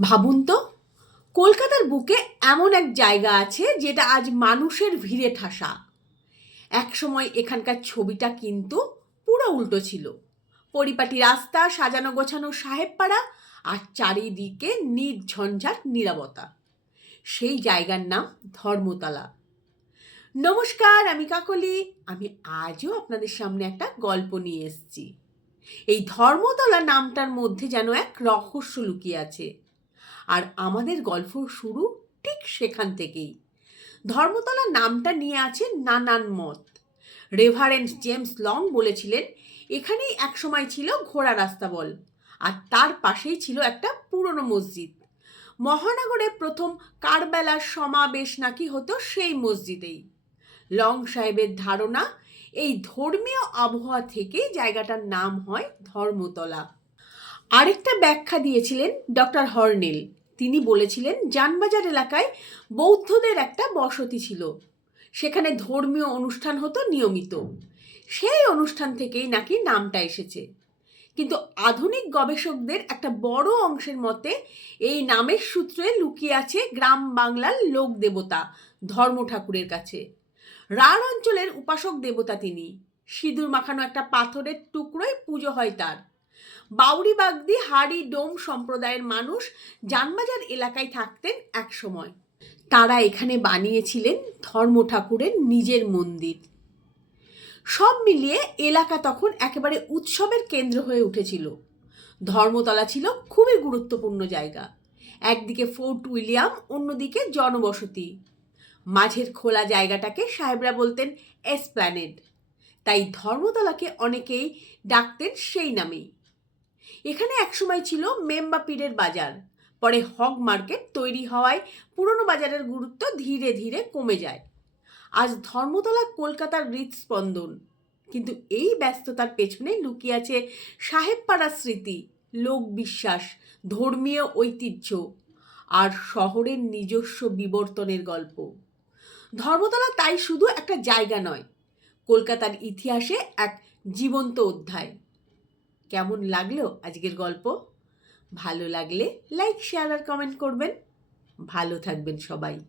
ভাবুন তো, কলকাতার বুকে এমন এক জায়গা আছে যেটা আজ মানুষের ভিড়ে ঠাসা। একসময় এখানকার ছবিটা কিন্তু পুরো উল্টো ছিল। পরিপাটি রাস্তা, সাজানো গোছানো সাহেবপাড়া, আর চারিদিকে নির্ঝঞ্ঝাট নীরবতা। সেই জায়গার নাম ধর্মতলা। নমস্কার, আমি কাকলি। আমি আজও আপনাদের সামনে একটা গল্প নিয়ে এসেছি। এই ধর্মতলা নামটার মধ্যে যেন এক রহস্য লুকিয়ে আছে। আর আমাদের গল্প শুরু ঠিক সেখান থেকেই। ধর্মতলা নামটা নিয়ে আছে নানান মত। রেভারেন্ড জেমস লং বলেছিলেন এখানেই একসময় ছিল ঘোড়া রাস্তাবল, আর তার পাশেই ছিল একটা পুরনো মসজিদ। মহানগরে প্রথম কারবেলার সমাবেশ নাকি হতো সেই মসজিদেই। লং সাহেবের ধারণা এই ধর্মীয় আবহাওয়া থেকেই জায়গাটার নাম হয় ধর্মতলা। আরেকটা ব্যাখ্যা দিয়েছিলেন ডক্টর হর্নেল। তিনি বলেছিলেন জানবাজার এলাকায় বৌদ্ধদের একটা বসতি ছিল, সেখানে ধর্মীয় অনুষ্ঠান হতো নিয়মিত। সেই অনুষ্ঠান থেকেই নাকি নামটা এসেছে। কিন্তু আধুনিক গবেষকদের একটা বড় অংশের মতে এই নামের সূত্রে লুকিয়ে আছে গ্রাম বাংলার লোক দেবতা ধর্ম ঠাকুরের কাছে। রাঢ় অঞ্চলের উপাসক দেবতা তিনি। সিঁদুর মাখানো একটা পাথরের টুকরোয় পুজো হয় তার। বাউরি বাগদি হাড়ি ডোম সম্প্রদায়ের মানুষ জানবাজার এলাকায় থাকতেন এক সময়। তারা এখানে বানিয়েছিলেন ধর্ম ঠাকুরের নিজের মন্দির। সব মিলিয়ে এলাকা তখন একেবারে উৎসবের কেন্দ্র হয়ে উঠেছিল। ধর্মতলা ছিল খুবই গুরুত্বপূর্ণ জায়গা। একদিকে ফোর্ট উইলিয়াম, অন্যদিকে জনবসতি। মাঝের খোলা জায়গাটাকে সাহেবরা বলতেন এসপ্ল্যানেড। তাই ধর্মতলাকে অনেকেই ডাকতেন সেই নামেই। এখানে একসময় ছিল মেম্বা পীরের বাজার। পরে হগ মার্কেট তৈরি হওয়ায় পুরনো বাজারের গুরুত্ব ধীরে ধীরে কমে যায়। আজ ধর্মতলা কলকাতার হৃদস্পন্দন। কিন্তু এই ব্যস্ততার পেছনে লুকিয়ে আছে সাহেবপাড়ার স্মৃতি, লোকবিশ্বাস, ধর্মীয় ঐতিহ্য আর শহরের নিজস্ব বিবর্তনের গল্প। ধর্মতলা তাই শুধু একটা জায়গা নয়, কলকাতার ইতিহাসে এক জীবন্ত অধ্যায়। কেমন লাগলো আজকের গল্প? ভালো লাগলে লাইক, শেয়ার আর কমেন্ট করবেন। ভালো থাকবেন সবাই।